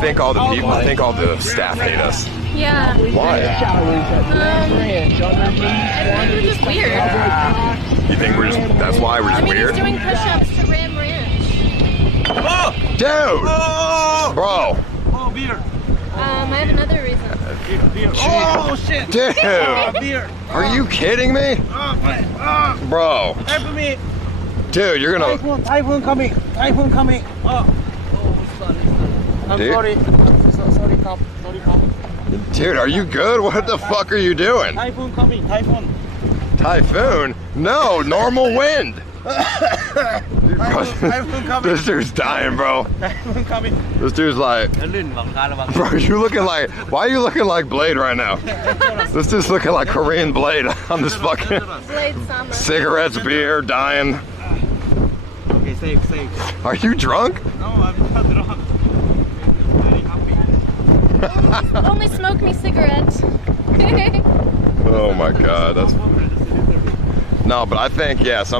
think all the people, I think all the staff hate us. Yeah. Why? I think we're just weird. You think we're just, that's why we're just weird? He's doing push-ups to Ram Ranch. Oh! Dude! Oh! Bro! Oh, beer! I have another reason. Beer. Oh, shit! Dude! Beer! Are you kidding me? Bro! Help me! Dude, you're gonna... Typhoon coming! Typhoon coming! Oh, sorry. I'm Dude. sorry. Sorry, cop. Sorry, cop. Dude, are you good? What the fuck are you doing? Typhoon coming. Typhoon. Typhoon? No, normal wind. Typhoon coming. This dude's dying, bro. Typhoon coming. This dude's like, bro, you looking like, why are you looking like Blade right now? This dude's looking like Korean Blade on this fucking Bladesama. cigarettes, beer, dying. Okay, safe. Are you drunk? No, I'm not drunk. Very happy. OnlySmokeMeCigarette. Oh my God, that's... No, but I think, yeah, sometimes